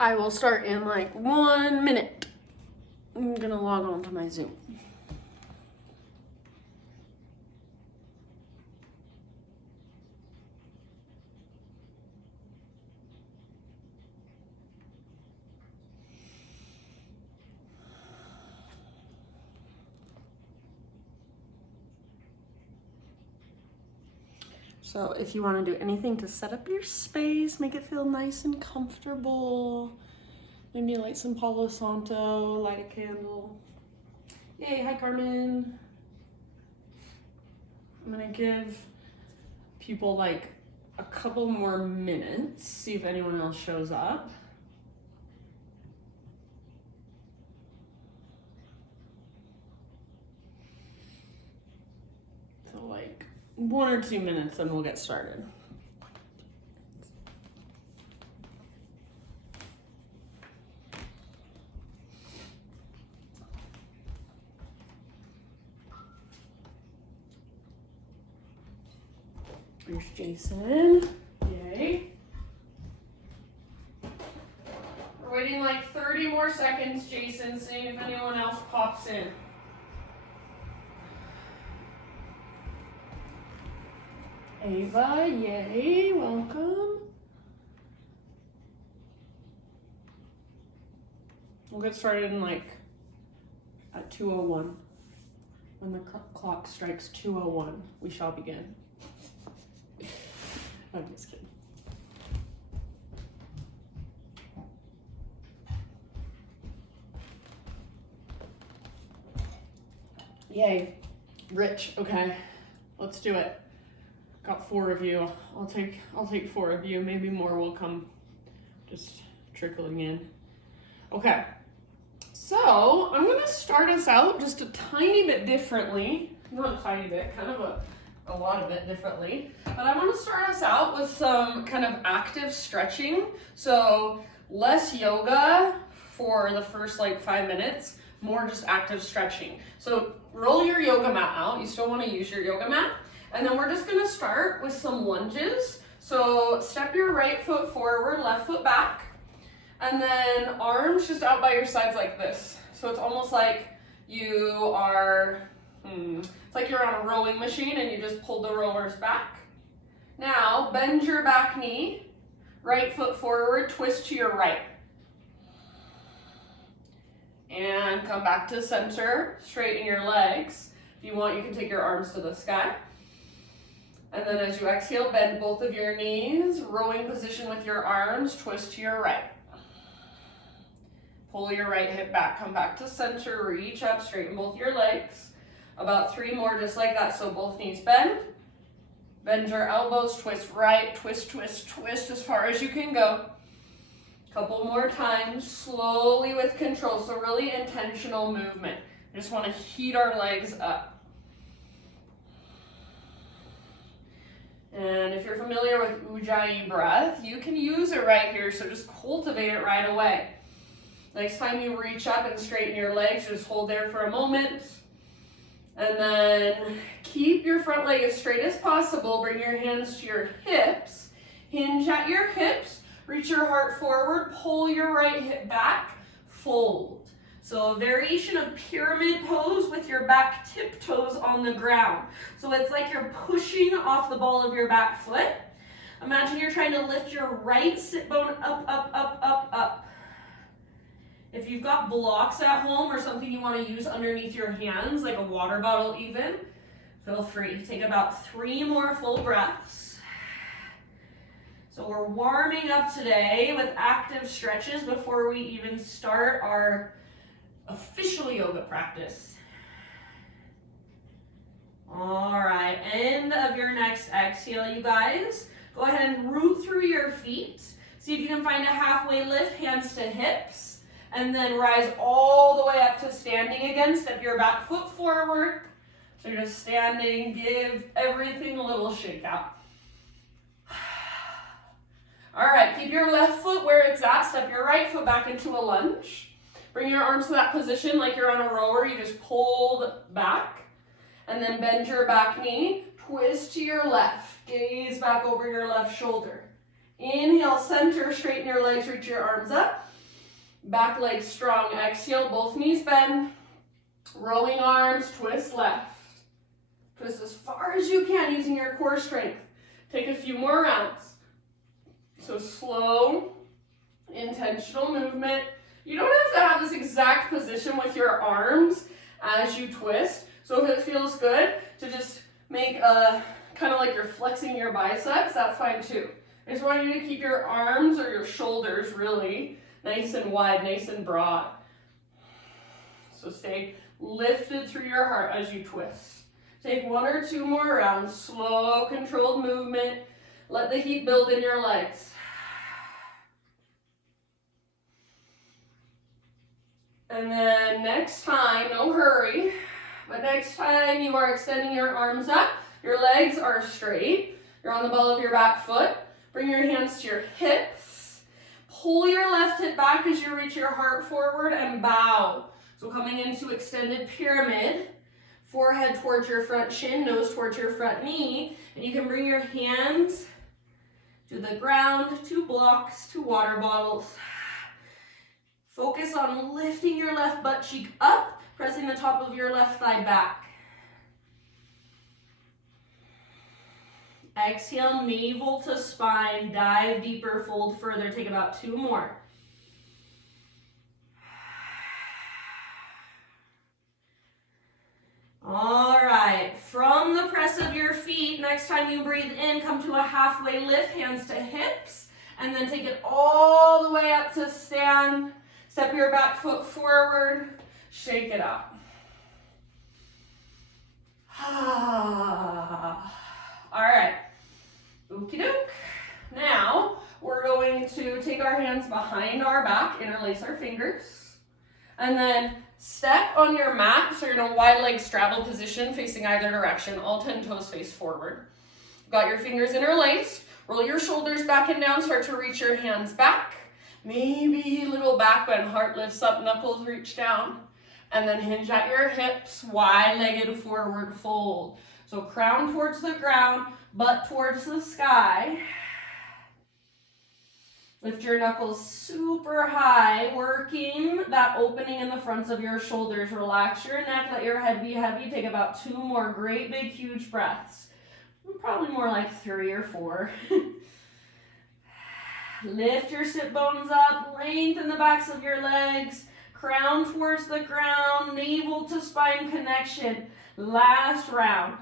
I will start in like 1 minute. I'm gonna log on to my Zoom. So if you want to do anything to set up your space, make it feel nice and comfortable, maybe light some Palo Santo, light a candle. Yay, hi Carmen. I'm gonna give people like a couple more minutes, see if anyone else shows up. So like 1 or 2 minutes and we'll get started. Here's Jason. Yay. We're waiting like 30 more seconds, Jason, seeing if anyone else pops in. Ava, yay, welcome. We'll get started in like at 2:01. When the clock strikes 2:01, we shall begin. I'm just kidding. Yay, Rich, okay, let's do it. Got 4 of you. I'll take 4 of you. Maybe more will come just trickling in. Okay. So I'm gonna start us out just a tiny bit differently. Not a tiny bit, kind of a lot of it differently. But I want to start us out with some kind of active stretching. So less yoga for the first like 5 minutes, more just active stretching. So roll your yoga mat out. You still want to use your yoga mat. And then we're just gonna start with some lunges. So step your right foot forward, left foot back, and then arms just out by your sides like this. So it's almost like you are, it's like you're on a rowing machine and you just pulled the rowers back. Now bend your back knee, right foot forward, twist to your right. And come back to center, straighten your legs. If you want, you can take your arms to the sky. And then as you exhale, bend both of your knees, rowing position with your arms, twist to your right. Pull your right hip back, come back to center, reach up, straighten both your legs. About 3 more just like that, so both knees bend. Bend your elbows, twist right, twist, twist, twist as far as you can go. Couple more times, slowly with control, so really intentional movement. I just want to heat our legs up. And if you're familiar with Ujjayi breath, you can use it right here, so just cultivate it right away. Next time you reach up and straighten your legs, just hold there for a moment. And then keep your front leg as straight as possible. Bring your hands to your hips. Hinge at your hips. Reach your heart forward. Pull your right hip back. Fold. So a variation of pyramid pose with your back tiptoes on the ground. So it's like you're pushing off the ball of your back foot. Imagine you're trying to lift your right sit bone up, up, up, up, up. If you've got blocks at home or something you want to use underneath your hands, like a water bottle even, feel free. Take about 3 more full breaths. So we're warming up today with active stretches before we even start our official yoga practice. All right, end of your next exhale, you guys. Go ahead and root through your feet. See if you can find a halfway lift, hands to hips, and then rise all the way up to standing again. Step your back foot forward. So you're just standing, give everything a little shake out. All right, keep your left foot where it's at. Step your right foot back into a lunge. Bring your arms to that position like you're on a rower. You just pulled back. And then bend your back knee. Twist to your left. Gaze back over your left shoulder. Inhale, center, straighten your legs, reach your arms up. Back leg strong. Exhale, both knees bend. Rolling arms, twist left. Twist as far as you can using your core strength. Take a few more rounds. So slow, intentional movement. You don't have to have this exact position with your arms as you twist. So if it feels good to just make a kind of like you're flexing your biceps, that's fine too. I just want you to keep your arms or your shoulders really nice and wide, nice and broad. So stay lifted through your heart as you twist. Take 1 or 2 more rounds, slow, controlled movement. Let the heat build in your legs. And then next time, no hurry, but next time you are extending your arms up, your legs are straight, you're on the ball of your back foot, bring your hands to your hips, pull your left hip back as you reach your heart forward and bow. So coming into extended pyramid, forehead towards your front shin, nose towards your front knee, and you can bring your hands to the ground, to blocks, to water bottles. Focus on lifting your left butt cheek up, pressing the top of your left thigh back. Exhale, navel to spine, dive deeper, fold further. Take about 2 more. All right, from the press of your feet, next time you breathe in, come to a halfway lift, hands to hips, and then take it all the way up to stand. Step your back foot forward, shake it out. All right, okie doke. Now, we're going to take our hands behind our back, interlace our fingers, and then step on your mat, so you're in a wide leg straddle position facing either direction, all 10 toes face forward. Got your fingers interlaced, roll your shoulders back and down, start to reach your hands back. Maybe a little back bend, heart lifts up, knuckles reach down. And then hinge at your hips, wide-legged forward fold. So crown towards the ground, butt towards the sky. Lift your knuckles super high, working that opening in the fronts of your shoulders. Relax your neck, let your head be heavy. Take about 2 more great big huge breaths. Probably more like 3 or 4. Lift your sit bones up, lengthen the backs of your legs, crown towards the ground, navel to spine connection. Last round.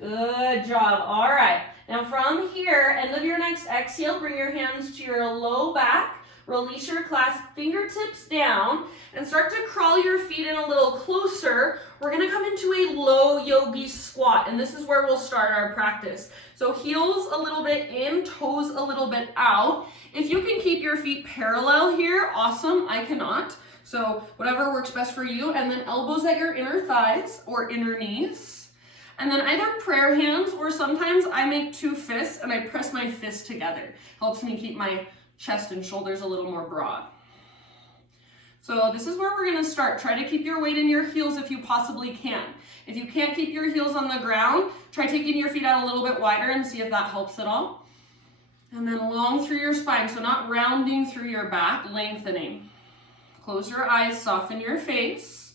Good job. All right. Now from here, end of your next exhale, bring your hands to your low back. Release your clasp, fingertips down, and start to crawl your feet in a little closer. We're gonna come into a low yogi squat, and this is where we'll start our practice. So heels a little bit in, toes a little bit out. If you can keep your feet parallel here, awesome. I cannot. So whatever works best for you. And then elbows at your inner thighs or inner knees. And then either prayer hands, or sometimes I make 2 fists and I press my fists together. Helps me keep my chest and shoulders a little more broad. So this is where we're gonna start. Try to keep your weight in your heels if you possibly can. If you can't keep your heels on the ground, try taking your feet out a little bit wider and see if that helps at all. And then long through your spine, so not rounding through your back, lengthening. Close your eyes, soften your face.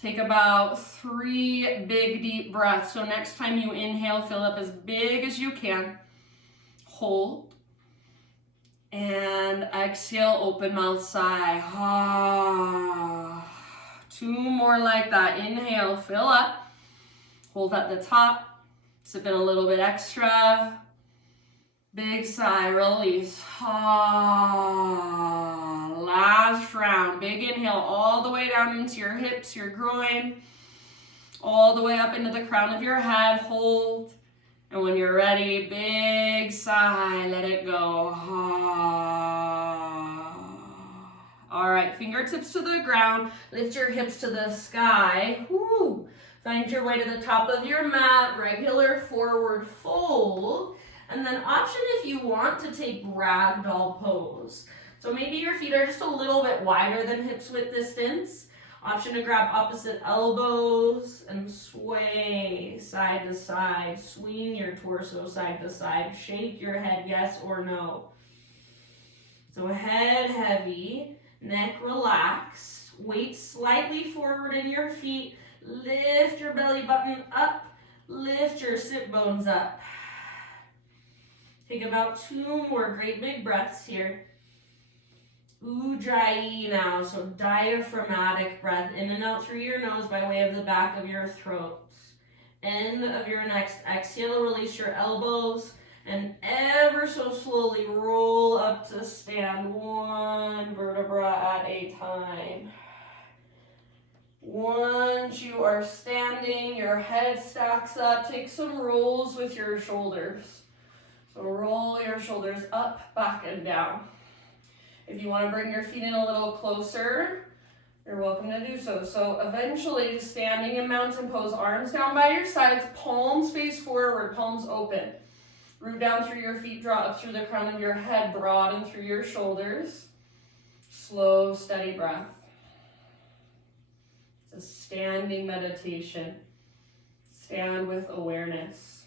Take about 3 big deep breaths. So next time you inhale, fill up as big as you can. Hold. And exhale, open mouth, sigh. Ah. 2 more like that. Inhale, fill up. Hold at the top. Sip in a little bit extra. Big sigh, release. Ah. Last round. Big inhale all the way down into your hips, your groin. All the way up into the crown of your head. Hold. And when you're ready, big sigh, let it go. All right, fingertips to the ground. Lift your hips to the sky. Woo. Find your way to the top of your mat, regular forward fold. And then option if you want to take ragdoll pose. So maybe your feet are just a little bit wider than hips width distance. Option to grab opposite elbows and sway side to side. Swing your torso side to side. Shake your head yes or no. So head heavy, neck relaxed, weight slightly forward in your feet, lift your belly button up, lift your sit bones up. Take about 2 more great big breaths here. Ujjayi now, so diaphragmatic breath in and out through your nose by way of the back of your throat. End of your next exhale, release your elbows and ever so slowly roll up to stand, 1 vertebra at a time. Once you are standing, your head stacks up, take some rolls with your shoulders. So roll your shoulders up, back, and down. If you want to bring your feet in a little closer, you're welcome to do so. So eventually, standing in mountain pose, arms down by your sides, palms face forward, palms open. Root down through your feet, draw up through the crown of your head, broaden through your shoulders. Slow, steady breath. It's a standing meditation. Stand with awareness.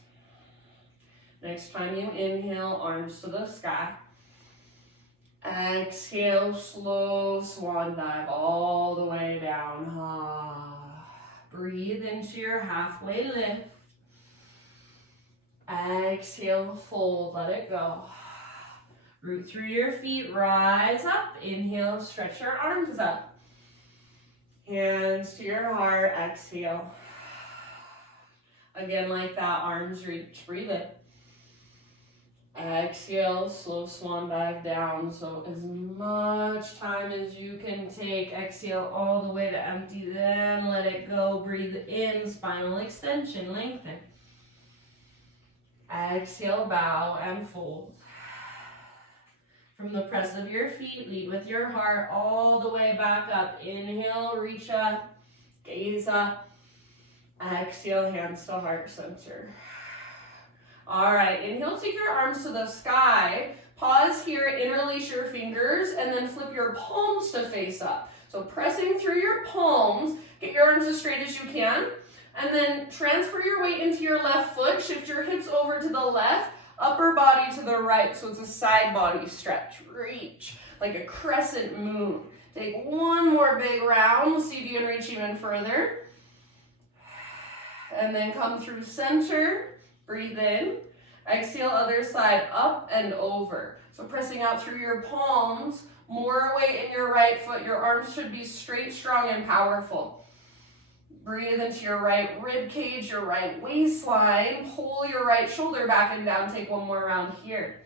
Next time you inhale, arms to the sky. Exhale, slow swan dive all the way down. Breathe into your halfway lift. Exhale, fold, let it go. Root through your feet, rise up. Inhale, stretch your arms up. Hands to your heart, exhale. Again, like that, arms reach, breathe in. Exhale, slow swan dive down. So as much time as you can take. Exhale all the way to empty, then let it go. Breathe in, spinal extension, lengthen. Exhale, bow and fold. From the press of your feet, lead with your heart all the way back up. Inhale, reach up, gaze up. Exhale, hands to heart center. All right, inhale, take your arms to the sky. Pause here, interlace your fingers, and then flip your palms to face up. So pressing through your palms, get your arms as straight as you can, and then transfer your weight into your left foot, shift your hips over to the left, upper body to the right, so it's a side body stretch. Reach, like a crescent moon. Take 1 more big round, see if you can reach even further. And then come through center. Breathe in. Exhale, other side, up and over. So pressing out through your palms, more weight in your right foot. Your arms should be straight, strong, and powerful. Breathe into your right rib cage, your right waistline. Pull your right shoulder back and down. Take 1 more round here.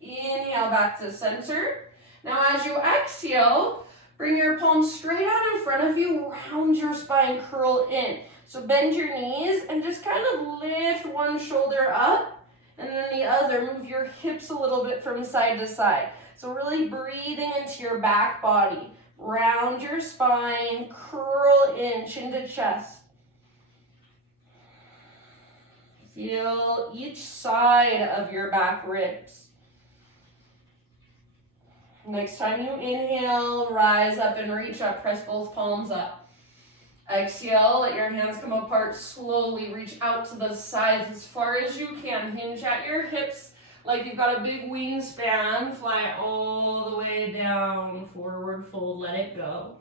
Inhale back to center. Now as you exhale, bring your palms straight out in front of you. Round your spine, curl in. So bend your knees and just kind of lift one shoulder up and then the other. Move your hips a little bit from side to side. So really breathing into your back body. Round your spine, curl in, chin to chest. Feel each side of your back ribs. Next time you inhale, rise up and reach up, press both palms up. Exhale, let your hands come apart slowly. Reach out to the sides as far as you can. Hinge at your hips like you've got a big wingspan. Fly all the way down. Forward fold, let it go.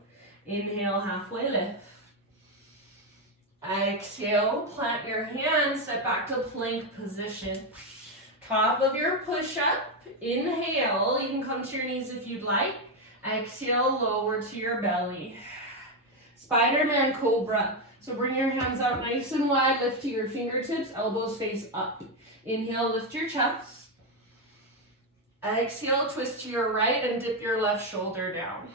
Inhale, halfway lift. Exhale, plant your hands, step back to plank position. Top of your push-up. Inhale, you can come to your knees if you'd like. Exhale, lower to your belly. Spider-Man Cobra. So bring your hands out nice and wide, lift to your fingertips, elbows face up. Inhale, lift your chest. Exhale, twist to your right and dip your left shoulder down.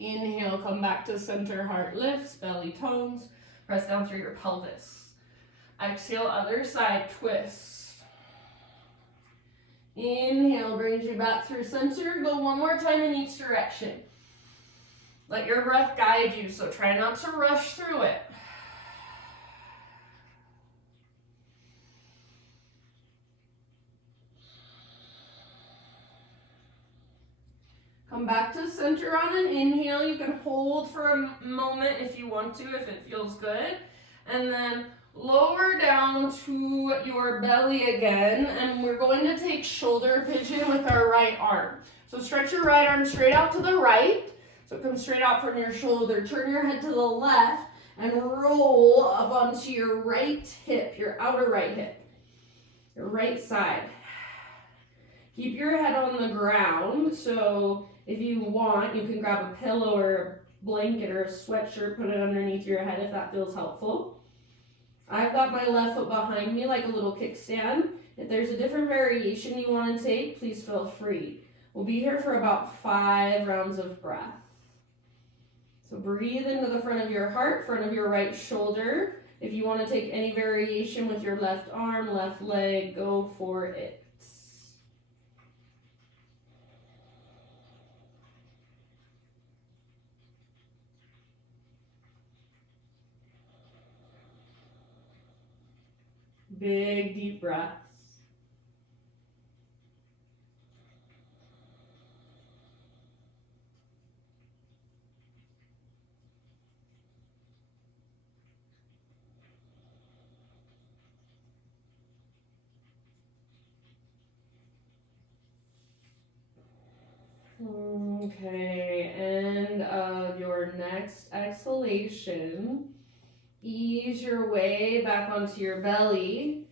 Inhale, come back to center, heart lifts, belly tones. Press down through your pelvis. Exhale, other side, twist. Inhale, brings you back through center. Go 1 more time in each direction. Let your breath guide you, so try not to rush through it. Come back to center on an inhale. You can hold for a moment if you want to, if it feels good. And then Lower down to your belly again, and we're going to take shoulder pigeon with our right arm. So stretch your right arm straight out to the right. So come straight out from your shoulder. Turn your head to the left and roll up onto your right hip, your outer right hip, your right side. Keep your head on the ground. So if you want, you can grab a pillow or a blanket or a sweatshirt, put it underneath your head if that feels helpful. I've got my left foot behind me like a little kickstand. If there's a different variation you want to take, please feel free. We'll be here for about 5 rounds of breath. So breathe into the front of your heart, front of your right shoulder. If you want to take any variation with your left arm, left leg, go for it. Big deep breaths. Okay, end of your next exhalation. Ease your way back onto your belly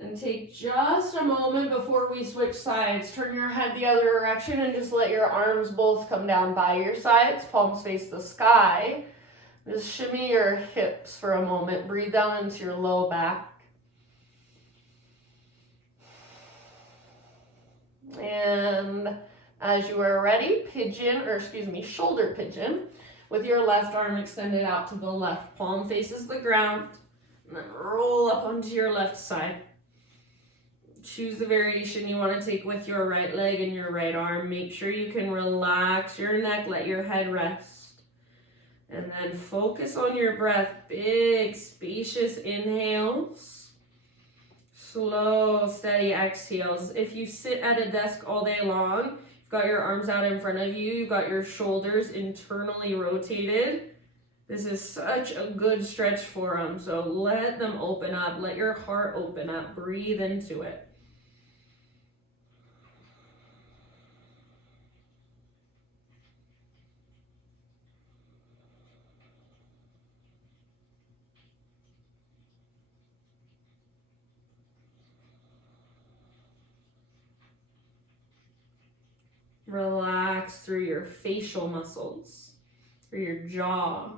and take just a moment before we switch sides. Turn your head the other direction and just let your arms both come down by your sides. Palms face the sky. Just shimmy your hips for a moment. Breathe down into your low back. And as you are ready, shoulder pigeon. With your left arm extended out to the left, palm faces the ground, and then roll up onto your left side. Choose the variation you want to take with your right leg and your right arm. Make sure you can relax your neck, let your head rest. And then focus on your breath. Big, spacious inhales. Slow, steady exhales. If you sit at a desk all day long, got your arms out in front of you, you've got your shoulders internally rotated. This is such a good stretch for them, so let them open up. Let your heart open up. Breathe into it. Relax through your facial muscles, through your jaw.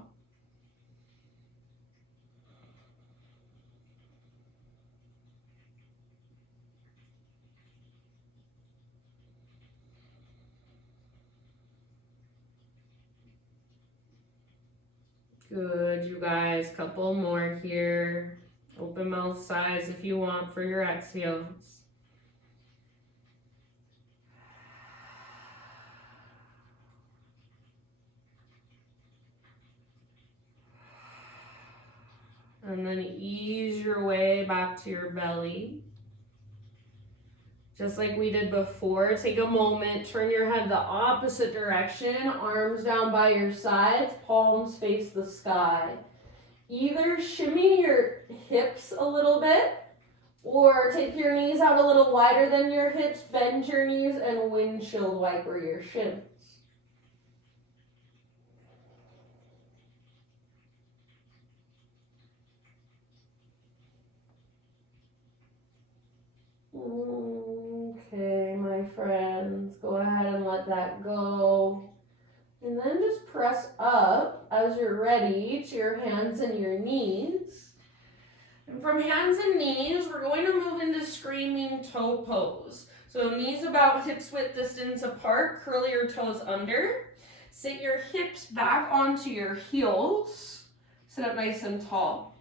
Good, you guys. Couple more here. Open mouth sighs if you want for your exhales. And then ease your way back to your belly. Just like we did before, take a moment, turn your head the opposite direction, arms down by your sides, palms face the sky. Either shimmy your hips a little bit, or take your knees out a little wider than your hips, bend your knees, and windshield wiper your shins. Okay, my friends, go ahead and let that go. And then just press up as you're ready to your hands and your knees. And from hands and knees, we're going to move into screaming toe pose. So knees about hips width distance apart, curl your toes under. Sit your hips back onto your heels. Sit up nice and tall.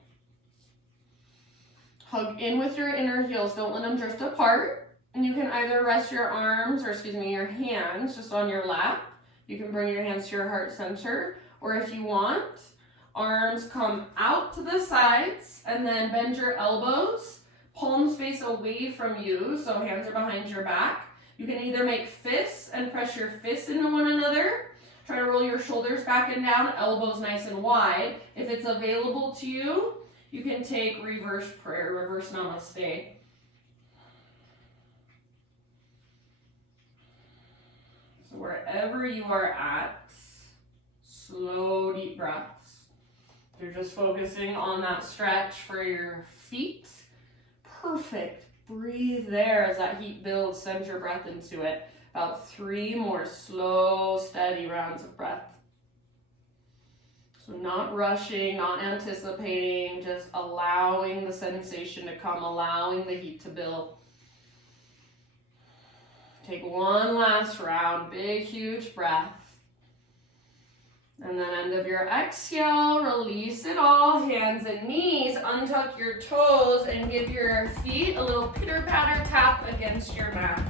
Hug in with your inner heels, don't let them drift apart. And you can either rest your your hands just on your lap. You can bring your hands to your heart center. Or if you want, arms come out to the sides and then bend your elbows. Palms face away from you, so hands are behind your back. You can either make fists and press your fists into one another. Try to roll your shoulders back and down, elbows nice and wide. If it's available to you, You can take reverse prayer, reverse namaste. So wherever you are at, slow, deep breaths. You're just focusing on that stretch for your feet. Perfect. Breathe there as that heat builds. Send your breath into it. About 3 more slow, steady rounds of breath. So not rushing, not anticipating, just allowing the sensation to come, allowing the heat to build. Take one last round, big, huge breath. And then end of your exhale, release it all, hands and knees, untuck your toes and give your feet a little pitter-patter tap against your mat.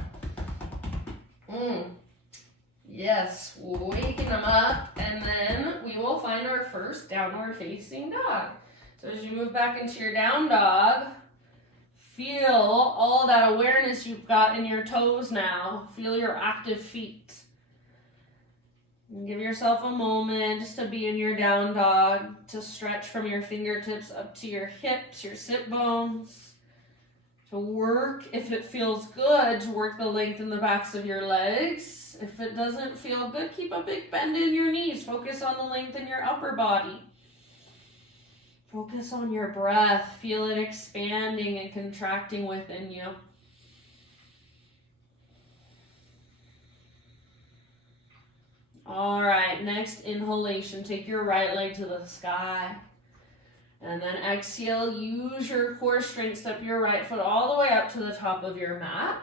Yes, waking them up, and then we will find our first downward facing dog. So as you move back into your down dog, feel all that awareness you've got in your toes now. Feel your active feet. And give yourself a moment just to be in your down dog, to stretch from your fingertips up to your hips, your sit bones. To work, if it feels good, to work the length in the backs of your legs. If it doesn't feel good, keep a big bend in your knees. Focus on the length in your upper body. Focus on your breath. Feel it expanding and contracting within you. All right, next inhalation. Take your right leg to the sky. And then exhale, use your core strength. Step your right foot all the way up to the top of your mat.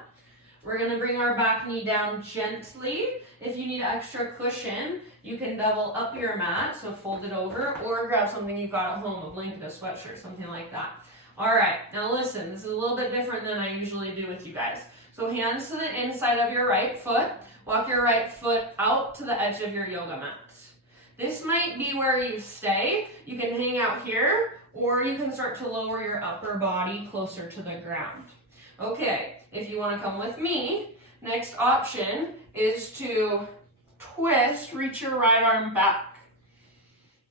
We're going to bring our back knee down gently. If you need extra cushion, you can double up your mat, so fold it over, or grab something you've got at home, a blanket, a sweatshirt, something like that. All right, now listen, this is a little bit different than I usually do with you guys. So hands to the inside of your right foot. Walk your right foot out to the edge of your yoga mat. This might be where you stay. You can hang out here, or you can start to lower your upper body closer to the ground. Okay, if you want to come with me, next option is to twist, reach your right arm back.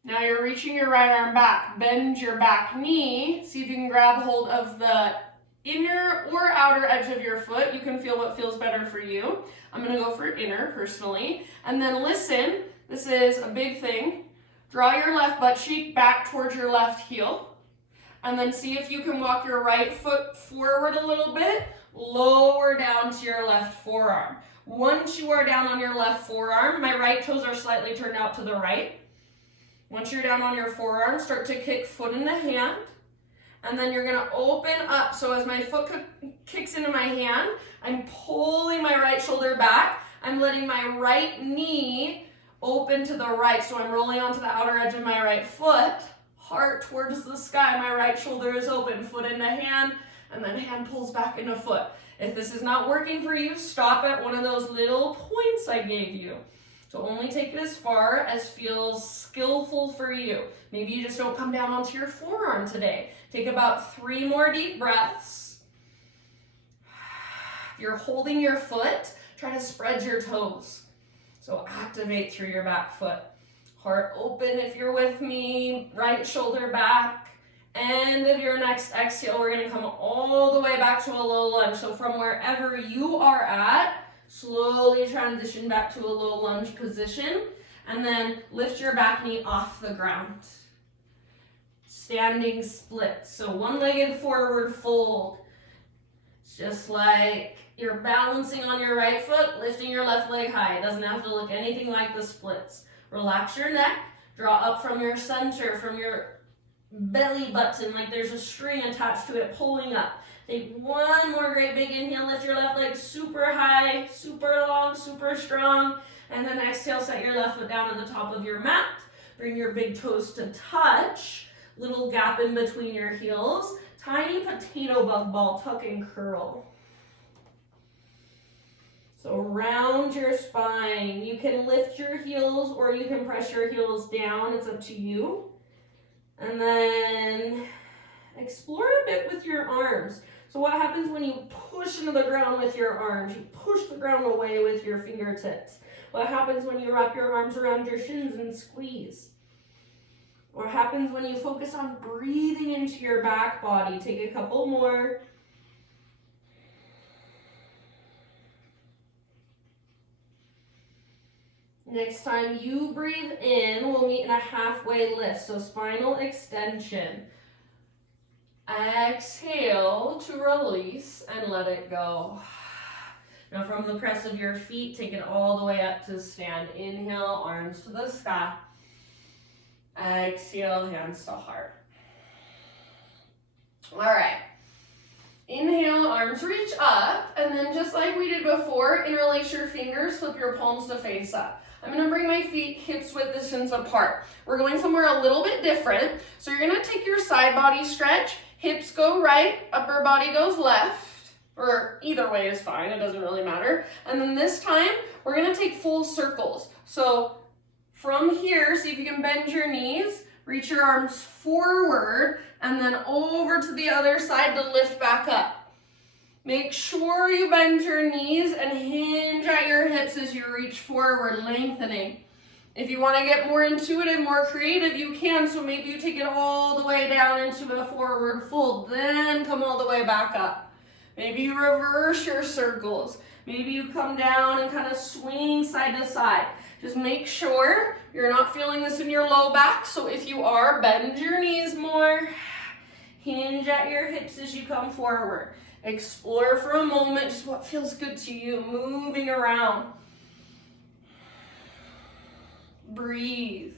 Now you're reaching your right arm back. Bend your back knee. See if you can grab hold of the inner or outer edge of your foot. You can feel what feels better for you. I'm going to go for inner personally. And then listen, this is a big thing. Draw your left butt cheek back towards your left heel. And then see if you can walk your right foot forward a little bit, lower down to your left forearm. Once you are down on your left forearm, my right toes are slightly turned out to the right. Once you're down on your forearm, start to kick foot in the hand. And then you're going to open up. So as my foot kicks into my hand, I'm pulling my right shoulder back. I'm letting my right knee open to the right. So I'm rolling onto the outer edge of my right foot. Heart towards the sky. My right shoulder is open. Foot into hand. And then hand pulls back into foot. If this is not working for you, stop at one of those little points I gave you. So only take it as far as feels skillful for you. Maybe you just don't come down onto your forearm today. Take about 3 more deep breaths. If you're holding your foot, try to spread your toes. So activate through your back foot. Heart open if you're with me. Right shoulder back. End of your next exhale, we're going to come all the way back to a low lunge. So from wherever you are at, slowly transition back to a low lunge position. And then lift your back knee off the ground. Standing split. So one-legged forward fold. It's just like you're balancing on your right foot, lifting your left leg high. It doesn't have to look anything like the splits. Relax your neck. Draw up from your center, from your belly button, like there's a string attached to it pulling up. Take one more great big inhale. Lift your left leg super high, super long, super strong. And then exhale, set your left foot down on the top of your mat. Bring your big toes to touch. Little gap in between your heels. Tiny potato bug ball, tuck and curl. So round your spine. You can lift your heels or you can press your heels down. It's up to you. And then explore a bit with your arms. So what happens when you push into the ground with your arms? You push the ground away with your fingertips. What happens when you wrap your arms around your shins and squeeze? What happens when you focus on breathing into your back body? Take a couple more. Next time you breathe in, we'll meet in a halfway lift. So spinal extension. Exhale to release and let it go. Now from the press of your feet, take it all the way up to stand. Inhale, arms to the sky. Exhale, hands to heart. All right. Inhale, arms reach up, and then just like we did before, interlace your fingers, flip your palms to face up. I'm gonna bring my feet hips width distance apart. We're going somewhere a little bit different. So you're gonna take your side body stretch, hips go right, upper body goes left, or either way is fine, it doesn't really matter. And then this time, we're gonna take full circles. So from here, see if you can bend your knees, reach your arms forward, and then over to the other side to lift back up. Make sure you bend your knees and hinge at your hips as you reach forward, lengthening. If you want to get more intuitive, more creative, you can. So maybe you take it all the way down into a forward fold, then come all the way back up. Maybe you reverse your circles. Maybe you come down and kind of swing side to side. Just make sure you're not feeling this in your low back. So if you are, bend your knees more. Hinge at your hips as you come forward. Explore for a moment just what feels good to you, moving around. Breathe.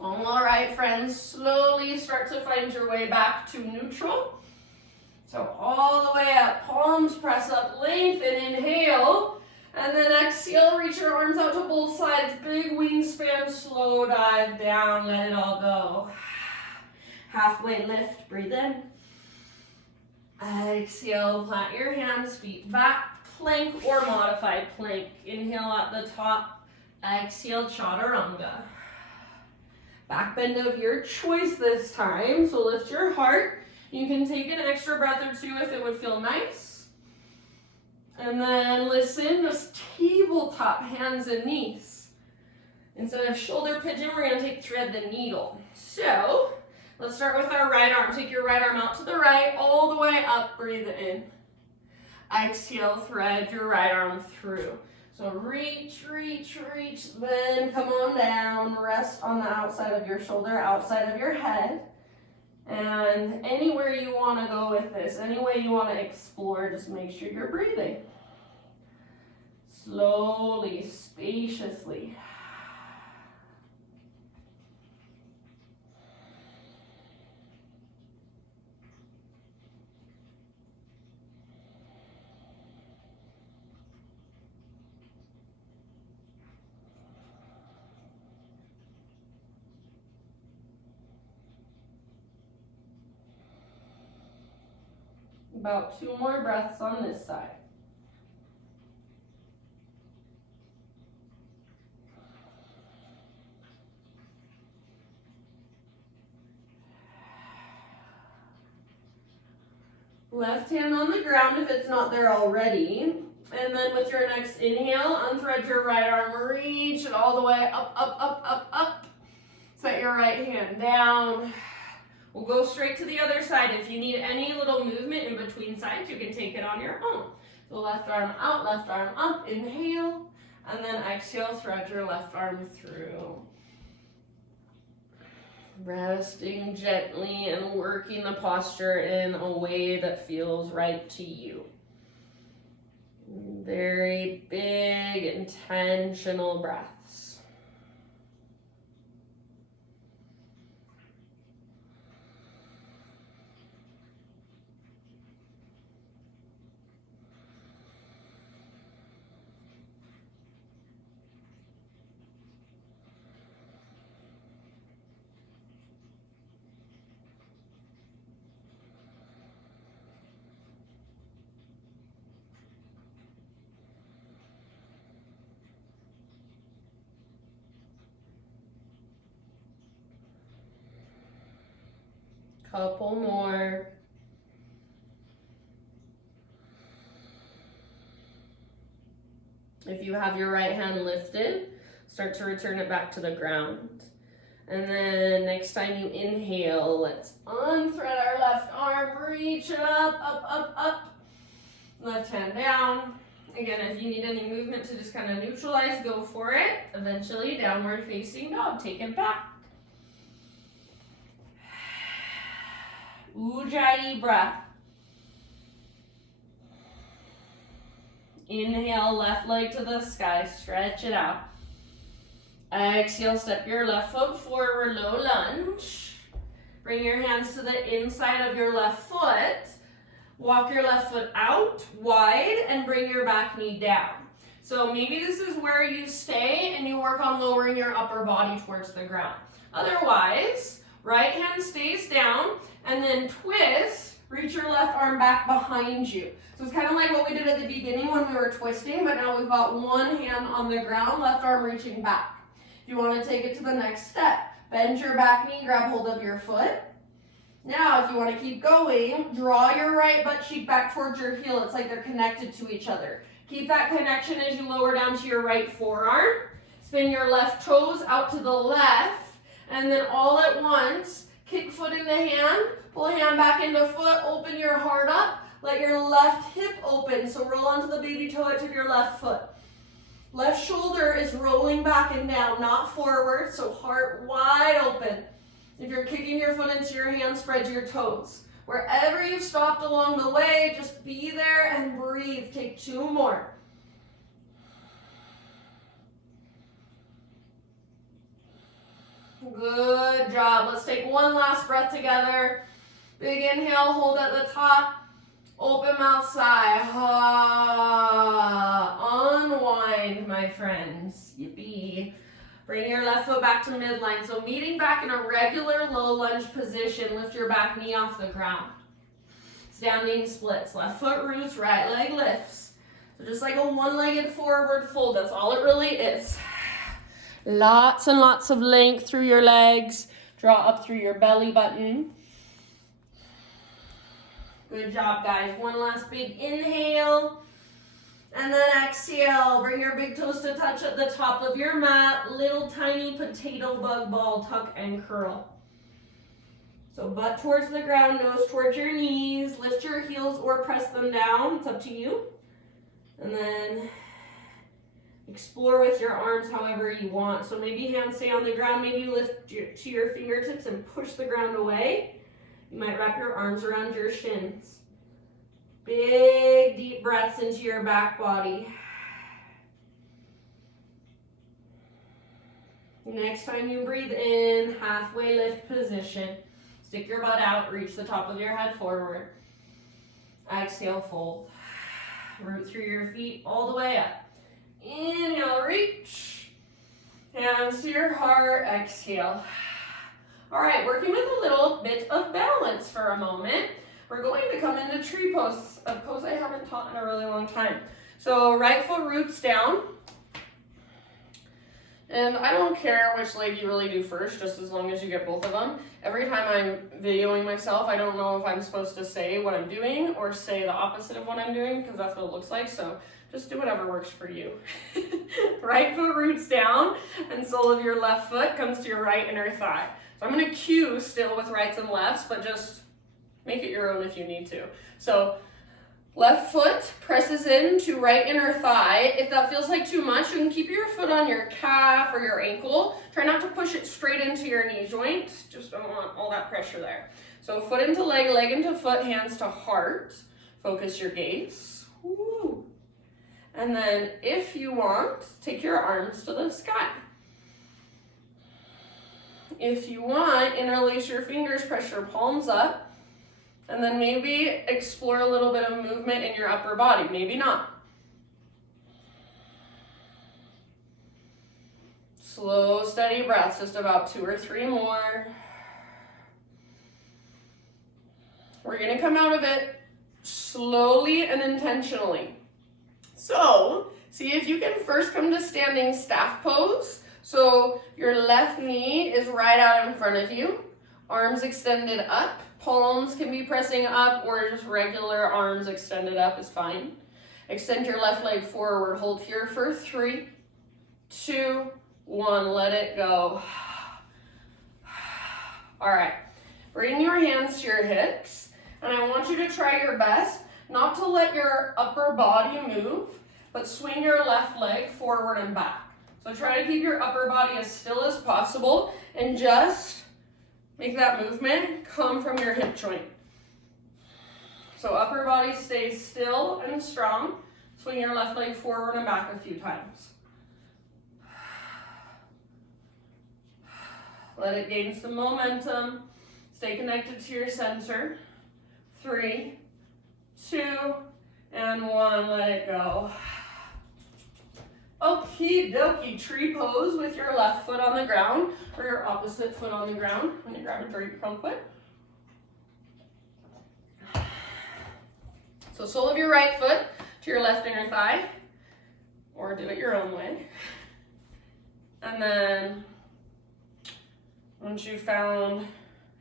All right, friends, slowly start to find your way back to neutral. So all the way up, palms press up, lengthen, inhale, and then exhale, reach your arms out to both sides, big wingspan, slow dive down, let it all go. Halfway lift, breathe in. Exhale, plant your hands, feet back, plank or modified plank. Inhale at the top, exhale, chaturanga. Back bend of your choice this time, so lift your heart. You can take an extra breath or two if it would feel nice. And then listen, just tabletop hands and knees. Instead of shoulder pigeon, we're gonna take thread the needle. So, let's start with our right arm. Take your right arm out to the right, all the way up, breathe in. Exhale, thread your right arm through. So reach, reach, reach, then come on down. Rest on the outside of your shoulder, outside of your head. And anywhere you want to go with this, any way you want to explore, just make sure you're breathing. Slowly, spaciously. About 2 more breaths on this side. Left hand on the ground if it's not there already. And then with your next inhale, unthread your right arm, reach it all the way up, up, up, up, up. Set your right hand down. We'll go straight to the other side. If you need any little movement in between sides, you can take it on your own. So left arm out, left arm up, inhale, and then exhale, thread your left arm through. Resting gently and working the posture in a way that feels right to you. Very big, intentional breaths. Couple more. If you have your right hand lifted, Start to return it back to the ground. And then next time you inhale, let's unthread our left arm, reach it up, up, up, up. Left hand down. Again, if you need any movement to just kind of neutralize, go for it. Eventually, downward facing dog. Take it back. Ujjayi breath. Inhale, left leg to the sky, stretch it out. Exhale, step your left foot forward, low lunge. Bring your hands to the inside of your left foot. Walk your left foot out wide and bring your back knee down. So maybe this is where you stay and you work on lowering your upper body towards the ground. Otherwise, right hand stays down and then twist, reach your left arm back behind you. So it's kind of like what we did at the beginning when we were twisting, but now we've got one hand on the ground, left arm reaching back. If you want to take it to the next step, bend your back knee, grab hold of your foot. Now, if you want to keep going, draw your right butt cheek back towards your heel. It's like they're connected to each other. Keep that connection as you lower down to your right forearm. Spin your left toes out to the left, and then all at once, kick foot into hand, pull hand back into foot, open your heart up, let your left hip open. So roll onto the baby toe edge of your left foot. Left shoulder is rolling back and down, not forward, so heart wide open. If you're kicking your foot into your hand, spread your toes. Wherever you've stopped along the way, just be there and breathe. Take 2 more. Good job. Let's take one last breath together. Big inhale, hold at the top. Open mouth sigh. Unwind, my friends. Yippee. Bring your left foot back to midline. So meeting back in a regular low lunge position. Lift your back knee off the ground. Standing splits. Left foot roots, right leg lifts. So just like a one-legged forward fold. That's all it really is. Lots and lots of length through your legs. Draw up through your belly button. Good job, guys. One last big inhale. And then exhale. Bring your big toes to touch at the top of your mat. Little tiny potato bug ball, tuck and curl. So butt towards the ground, nose towards your knees. Lift your heels or press them down. It's up to you. And then explore with your arms however you want. So maybe hands stay on the ground. Maybe you lift to your fingertips and push the ground away. You might wrap your arms around your shins. Big, deep breaths into your back body. Next time you breathe in, halfway lift position. Stick your butt out, reach the top of your head forward. Exhale, fold. Root through your feet all the way up. Inhale, reach. Hands to your heart, exhale. All right, working with a little bit of balance for a moment. We're going to come into tree pose, a pose I haven't taught in a really long time. So right foot roots down. And I don't care which leg you really do first, just as long as you get both of them. Every time I'm videoing myself, I don't know if I'm supposed to say what I'm doing or say the opposite of what I'm doing, because that's what it looks like. So just do whatever works for you. Right foot roots down, and sole of your left foot comes to your right inner thigh. So I'm going to cue still with rights and lefts, but just make it your own if you need to. So left foot presses into right inner thigh. If that feels like too much, you can keep your foot on your calf or your ankle. Try not to push it straight into your knee joint. Just don't want all that pressure there. So foot into leg, leg into foot, hands to heart. Focus your gaze. Woo. And then if you want, take your arms to the sky. If you want, interlace your fingers, press your palms up, and then maybe explore a little bit of movement in your upper body. Maybe not. Slow, steady breaths, just about 2 or 3 more. We're gonna come out of it slowly and intentionally. So, see if you can first come to standing staff pose. So your left knee is right out in front of you, arms extended up, palms can be pressing up or just regular arms extended up is fine. Extend your left leg forward, hold here for 3, 2, 1, let it go. All right, bring your hands to your hips, and I want you to try your best not to let your upper body move, but swing your left leg forward and back. So try to keep your upper body as still as possible and just make that movement come from your hip joint. So upper body stays still and strong. Swing your left leg forward and back a few times. Let it gain some momentum. Stay connected to your center. 3, 2, and 1. Let it go. Okey dokey, tree pose with your left foot on the ground or your opposite foot on the ground. I'm gonna grab a drink real quick. So sole of your right foot to your left inner thigh, or do it your own way. And then once you found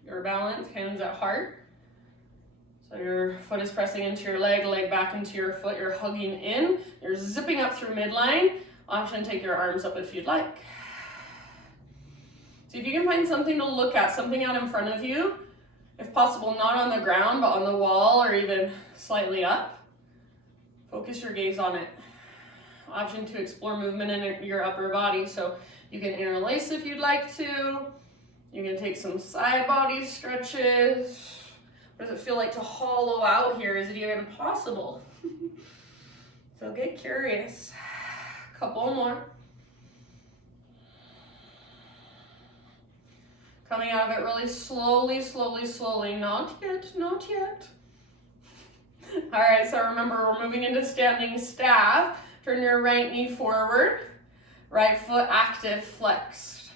your balance, hands at heart. So your foot is pressing into your leg, leg back into your foot, you're hugging in, you're zipping up through midline. Option, take your arms up if you'd like. See if you can find something to look at, something out in front of you. If possible, not on the ground, but on the wall or even slightly up. Focus your gaze on it. Option to explore movement in your upper body. So you can interlace if you'd like to. You can take some side body stretches. What does it feel like to hollow out here? Is it even possible? So get curious. Couple more. Coming out of it really slowly, slowly, slowly. Not yet, not yet. All right, so remember we're moving into standing staff. Turn your right knee forward. Right foot active, flexed.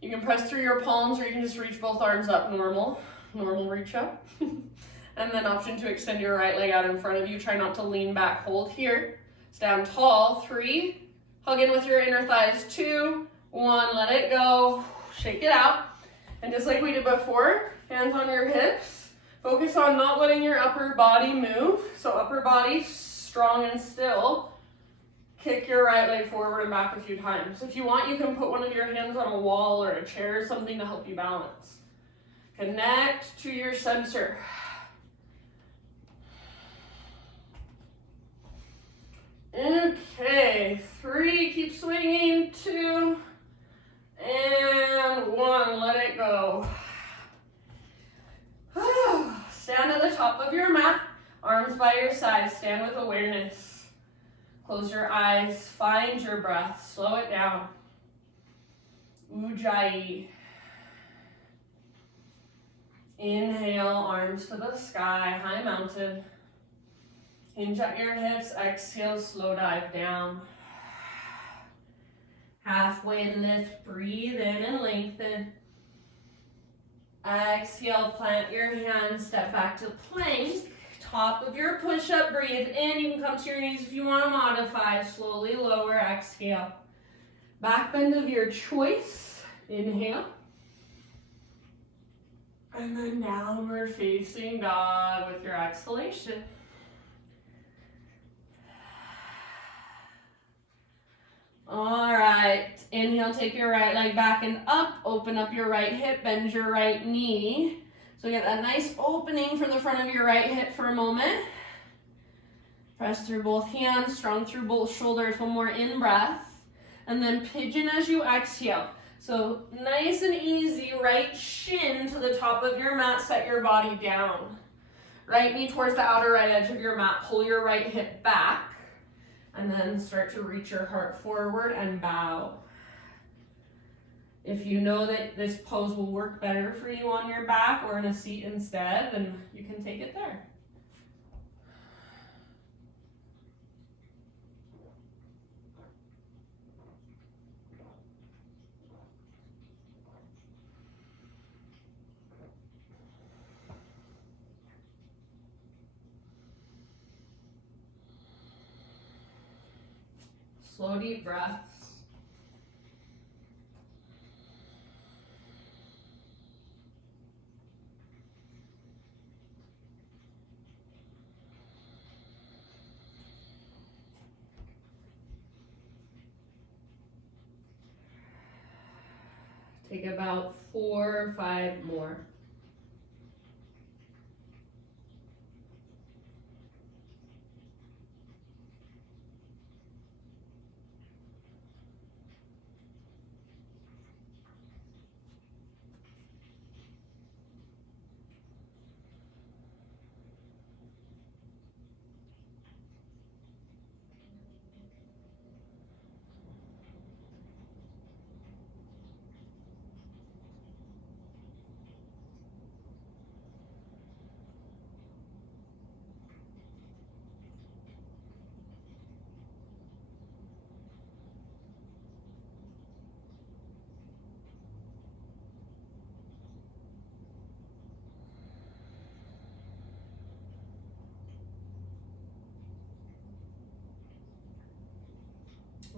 You can press through your palms or you can just reach both arms up, normal reach up. And then option to extend your right leg out in front of you. Try not to lean back, hold here. Stand tall, 3. Hug in with your inner thighs, 2, 1, let it go. Shake it out. And just like we did before, hands on your hips. Focus on not letting your upper body move. So upper body strong and still. Kick your right leg forward and back a few times. If you want, you can put one of your hands on a wall or a chair or something to help you balance. Connect to your center. Okay, 3, keep swinging, 2, and 1, let it go. Stand at the top of your mat, arms by your side, stand with awareness. Close your eyes, find your breath, slow it down. Ujjayi. Inhale, arms to the sky, high mountain. Hinge at your hips, exhale, slow dive down. Halfway lift, breathe in and lengthen. Exhale, plant your hands, step back to plank. Top of your push-up, breathe in. You can come to your knees if you want to modify. Slowly lower, exhale. Back bend of your choice, inhale. And then downward facing dog with your exhalation. All right, inhale, take your right leg back and up, open up your right hip, bend your right knee. So get that nice opening from the front of your right hip for a moment. Press through both hands, strong through both shoulders, one more in-breath. And then pigeon as you exhale. So nice and easy, right shin to the top of your mat, set your body down. Right knee towards the outer right edge of your mat, pull your right hip back. And then start to reach your heart forward and bow. If you know that this pose will work better for you on your back or in a seat instead, then you can take it there. Slow, deep breaths. Take about 4 or 5 more.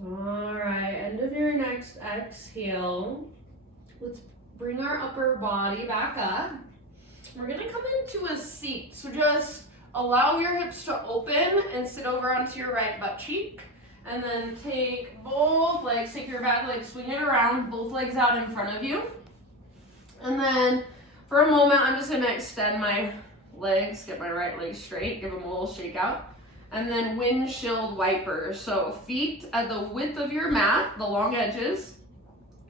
All right, end of your next exhale. Let's bring our upper body back up. We're gonna come into a seat. So just allow your hips to open and sit over onto your right butt cheek. And then take both legs, take your back leg, swing it around, both legs out in front of you. And then for a moment, I'm just gonna extend my legs, get my right leg straight, give them a little shake out. And then windshield wipers. So feet at the width of your mat, the long edges,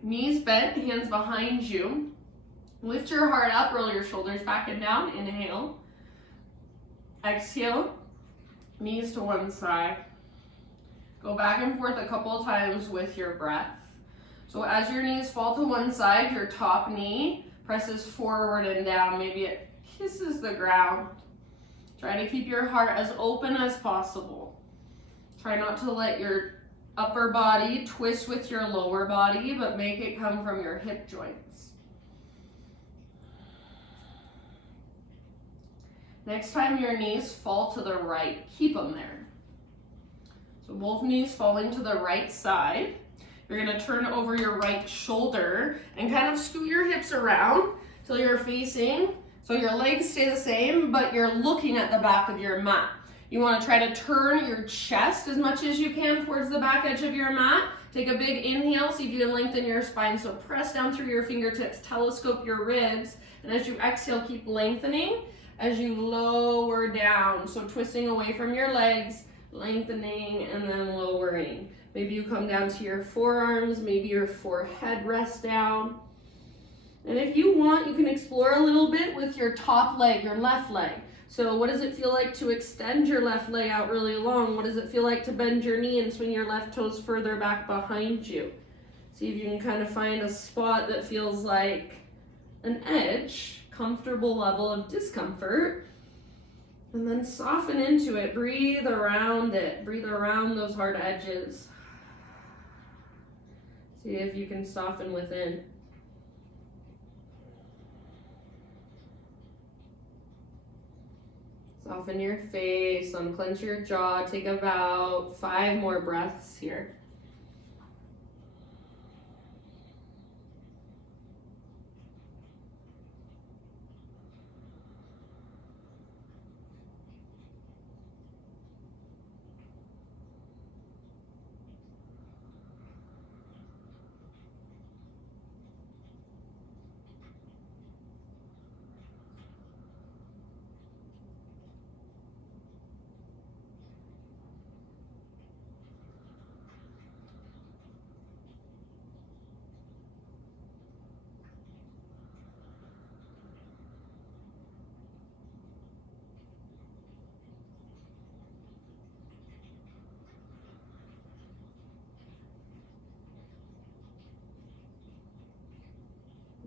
knees bent, hands behind you. Lift your heart up, roll your shoulders back and down, inhale. Exhale, knees to one side. Go back and forth a couple of times with your breath. So as your knees fall to one side, your top knee presses forward and down. Maybe it kisses the ground. Try to keep your heart as open as possible. Try not to let your upper body twist with your lower body, but make it come from your hip joints. Next time your knees fall to the right, keep them there. So both knees falling to the right side. You're gonna turn over your right shoulder and kind of scoot your hips around till you're facing. So your legs stay the same, but you're looking at the back of your mat. You want to try to turn your chest as much as you can towards the back edge of your mat. Take a big inhale, see if you can lengthen your spine. So press down through your fingertips, telescope your ribs, and as you exhale, keep lengthening as you lower down. So twisting away from your legs, lengthening, and then lowering. Maybe you come down to your forearms, maybe your forehead rests down. And if you want, you can explore a little bit with your top leg, your left leg. So what does it feel like to extend your left leg out really long? What does it feel like to bend your knee and swing your left toes further back behind you? See if you can kind of find a spot that feels like an edge, comfortable level of discomfort. And then soften into it, breathe around it, breathe around those hard edges. See if you can soften within. Soften your face, unclench your jaw. Take about 5 more breaths here.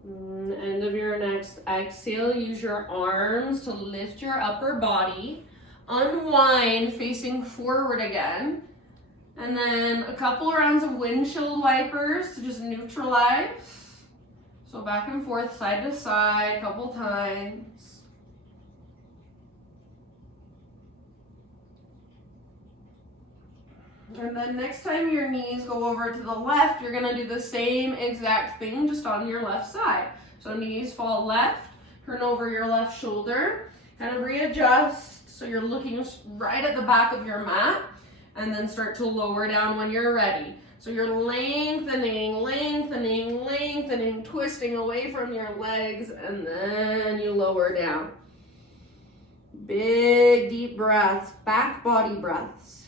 End of your next exhale, use your arms to lift your upper body. Unwind, facing forward again. And then a couple rounds of windshield wipers to just neutralize. So back and forth, side to side, a couple times. And then next time your knees go over to the left, you're gonna do the same exact thing, just on your left side. So knees fall left, turn over your left shoulder, kind of readjust so you're looking right at the back of your mat, and then start to lower down when you're ready. So you're lengthening, lengthening, lengthening, twisting away from your legs, and then you lower down. Big deep breaths, back body breaths.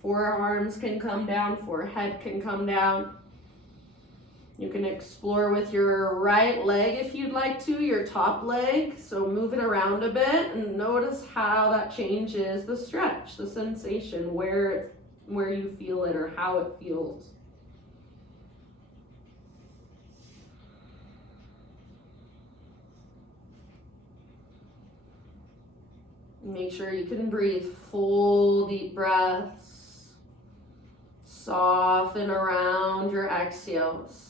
Forearms can come down, forehead can come down. You can explore with your right leg if you'd like to, your top leg. So move it around a bit and notice how that changes the stretch, the sensation, where you feel it or how it feels. Make sure you can breathe full deep breaths. Soften around your exhales.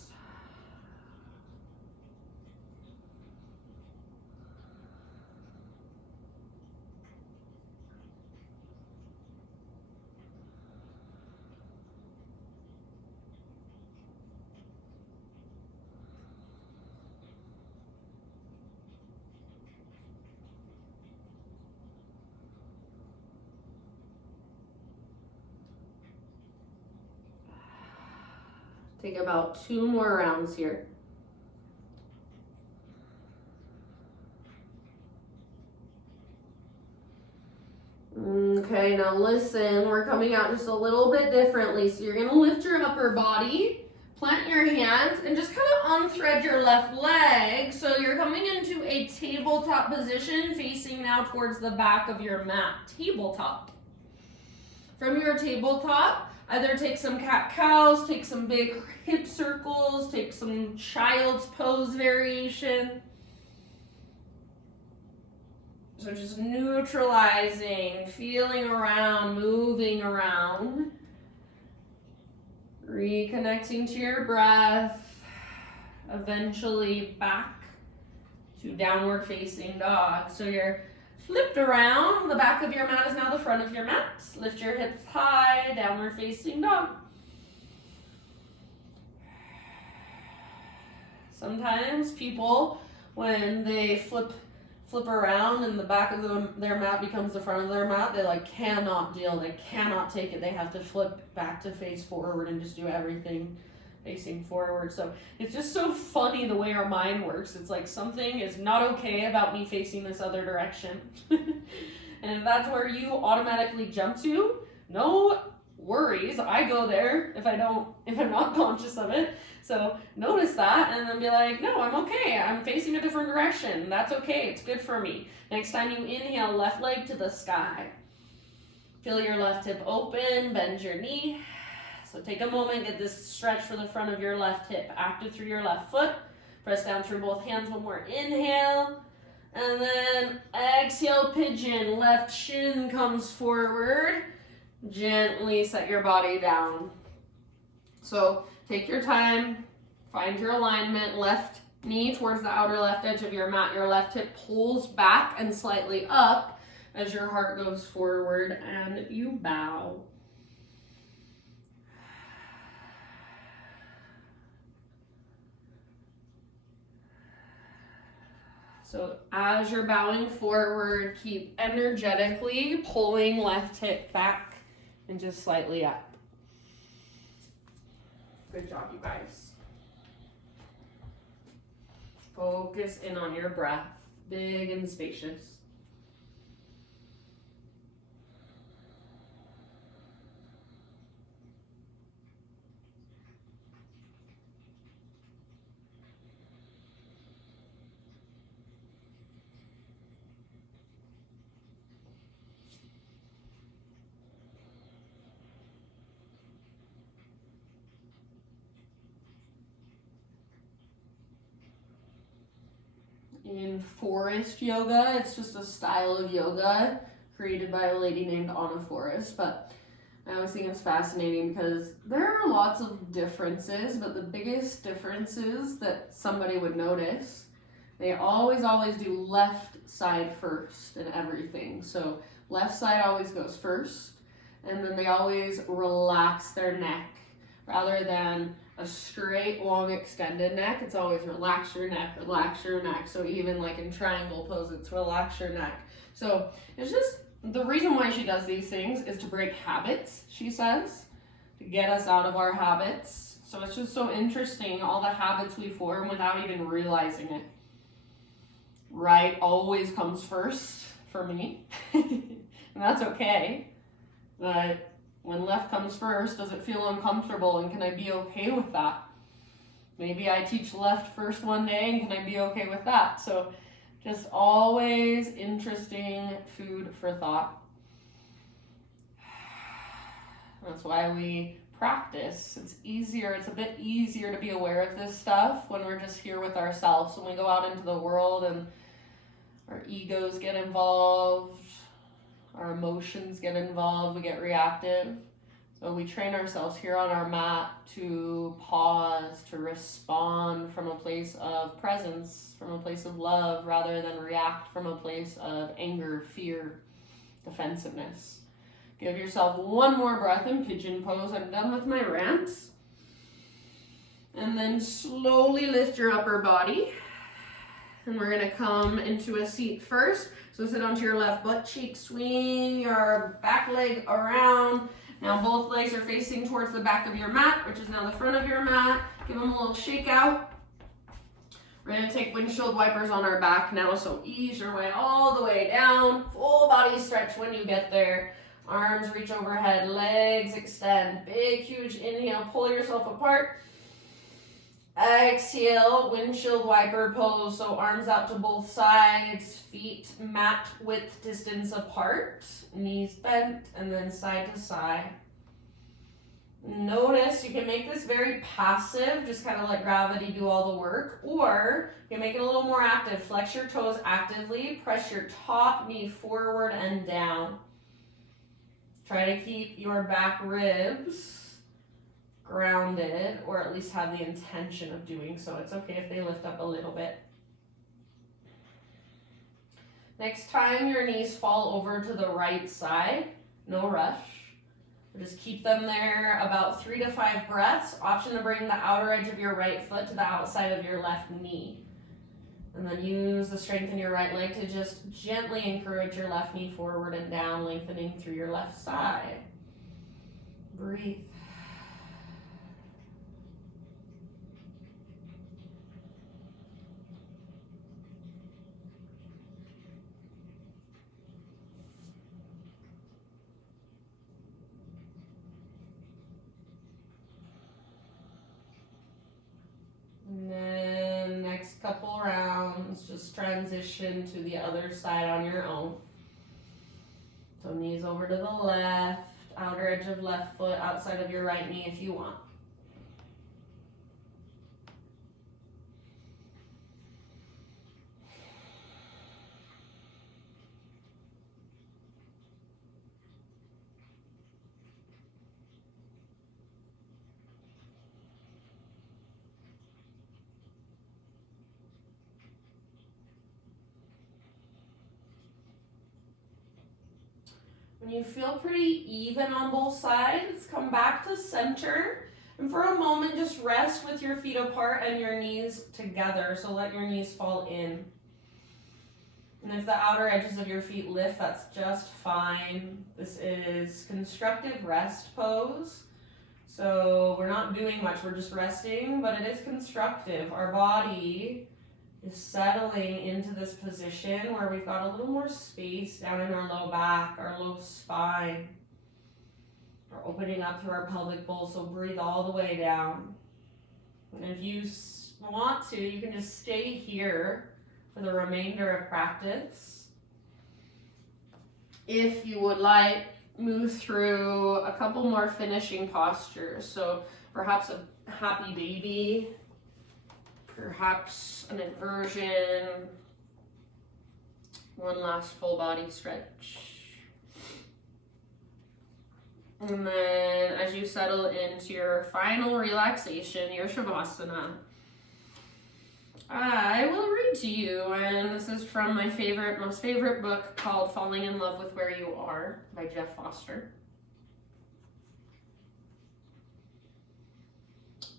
Take about 2 more rounds here. Okay, now listen, we're coming out just a little bit differently. So you're gonna lift your upper body, plant your hands, and just kind of unthread your left leg. So you're coming into a tabletop position, facing now towards the back of your mat. Tabletop. From your tabletop, either take some cat-cows, take some big hip circles, take some child's pose variation. So just neutralizing, feeling around, moving around. Reconnecting to your breath. Eventually back to downward facing dog. So you're flipped around. The back of your mat is now the front of your mat. Lift your hips high, downward facing dog. Sometimes people, when they flip around and the back of their mat becomes the front of their mat, they cannot deal, they cannot take it. They have to flip back to face forward and just do everything facing forward. So it's just so funny the way our mind works. It's like something is not okay about me facing this other direction. And if that's where you automatically jump to, no worries. I go there if I'm not conscious of it. So notice that and then be like, no, I'm okay. I'm facing a different direction. That's okay. It's good for me. Next time you inhale, left leg to the sky. Feel your left hip open, bend your knee. So take a moment, get this stretch for the front of your left hip. Active through your left foot. Press down through both hands. One more inhale. And then exhale, pigeon. Left shin comes forward. Gently set your body down. So take your time. Find your alignment. Left knee towards the outer left edge of your mat. Your left hip pulls back and slightly up as your heart goes forward and you bow. So as you're bowing forward, keep energetically pulling left hip back and just slightly up. Good job, you guys. Focus in on your breath, big and spacious. In forest yoga, it's just a style of yoga created by a lady named Anna Forrest, but I always think it's fascinating because there are lots of differences, but the biggest differences that somebody would notice, they always do left side first in everything. So left side always goes first, and then they always relax their neck rather than a straight, long, extended neck. It's always relax your neck, relax your neck. So even like in triangle pose, it's relax your neck. So it's just, the reason why she does these things is to break habits, she says. to get us out of our habits. So it's just so interesting, all the habits we form without even realizing it. Right always comes first for me, and that's okay. But when left comes first, does it feel uncomfortable, and can I be okay with that? Maybe I teach left first one day, and can I be okay with that? So just always interesting food for thought. That's why we practice. It's a bit easier to be aware of this stuff when we're just here with ourselves. When we go out into the world and our egos get involved, our emotions get involved, we get reactive. So we train ourselves here on our mat to pause, to respond from a place of presence, from a place of love, rather than react from a place of anger, fear, defensiveness. Give yourself one more breath in pigeon pose. I'm done with my rants. And then slowly lift your upper body. And we're gonna come into a seat first. So sit onto your left butt cheek, swing your back leg around. Now both legs are facing towards the back of your mat, which is now the front of your mat. Give them a little shake out. We're gonna take windshield wipers on our back now, so ease your way all the way down. Full body stretch when you get there. Arms reach overhead, legs extend. Big, huge inhale, pull yourself apart. Exhale, windshield wiper pose, so arms out to both sides, feet mat width distance apart, knees bent, and then side to side. Notice you can make this very passive, just kind of let gravity do all the work, or you can make it a little more active. Flex your toes actively, press your top knee forward and down. Try to keep your back ribs grounded, or at least have the intention of doing so. It's okay if they lift up a little bit. Next time your knees fall over to the right side, no rush. Just keep them there about 3 to 5 breaths. Option to bring the outer edge of your right foot to the outside of your left knee. And then use the strength in your right leg to just gently encourage your left knee forward and down, lengthening through your left side. Breathe. And then next couple rounds, just transition to the other side on your own. So knees over to the left, outer edge of left foot, outside of your right knee if you want. When you feel pretty even on both sides, come back to center. And for a moment, just rest with your feet apart and your knees together. So let your knees fall in. And if the outer edges of your feet lift, that's just fine. This is constructive rest pose. So we're not doing much, we're just resting, but it is constructive. Our body is settling into this position where we've got a little more space down in our low back, our low spine. We're opening up through our pelvic bowl, so breathe all the way down. And if you want to, you can just stay here for the remainder of practice. If you would like, move through a couple more finishing postures. So perhaps a happy baby, perhaps an inversion, one last full body stretch. And then as you settle into your final relaxation, your Shavasana, I will read to you, and this is from my most favorite book called Falling in Love with Where You Are by Jeff Foster.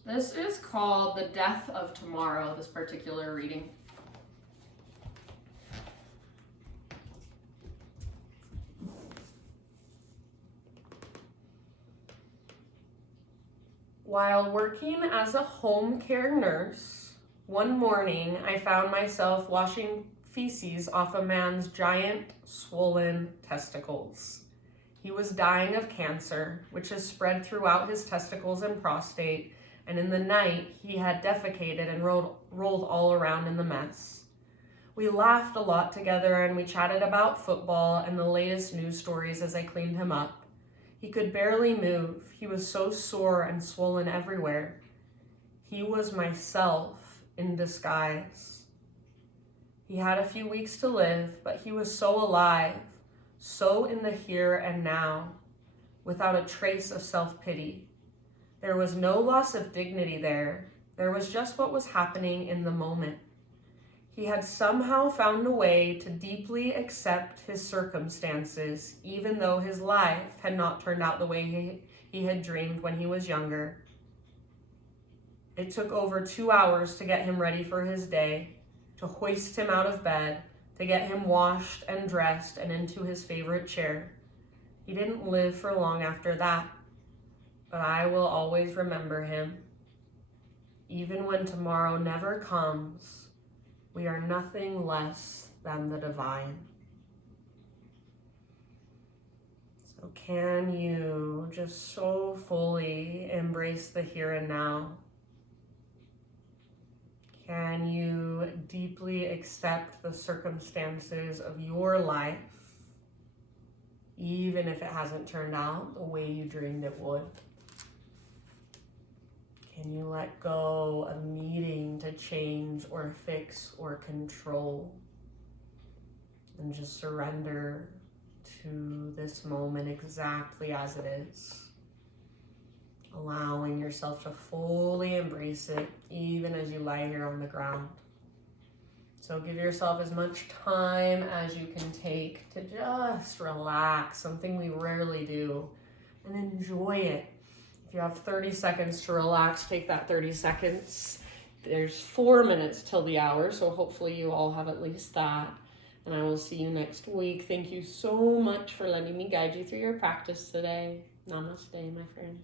This is called The Death of Tomorrow, this particular reading. While working as a home care nurse, one morning I found myself washing feces off a man's giant, swollen testicles. He was dying of cancer, which has spread throughout his testicles and prostate, and in the night he had defecated and rolled all around in the mess. We laughed a lot together and we chatted about football and the latest news stories as I cleaned him up. He could barely move. He was so sore and swollen everywhere. He was myself in disguise. He had a few weeks to live, but he was so alive, so in the here and now, without a trace of self-pity. There was no loss of dignity there. There was just what was happening in the moment. He had somehow found a way to deeply accept his circumstances, even though his life had not turned out the way he had dreamed when he was younger. It took over 2 hours to get him ready for his day, to hoist him out of bed, to get him washed and dressed and into his favorite chair. He didn't live for long after that, but I will always remember him. Even when tomorrow never comes, we are nothing less than the divine. So can you just so fully embrace the here and now? Can you deeply accept the circumstances of your life, even if it hasn't turned out the way you dreamed it would? Can you let go of needing to change or fix or control and just surrender to this moment exactly as it is? Allowing yourself to fully embrace it even as you lie here on the ground. So give yourself as much time as you can take to just relax, something we rarely do, and enjoy it. If you have 30 seconds to relax, take that 30 seconds. There's 4 minutes till the hour, so hopefully you all have at least that. And I will see you next week. Thank you so much for letting me guide you through your practice today. Namaste, my friend.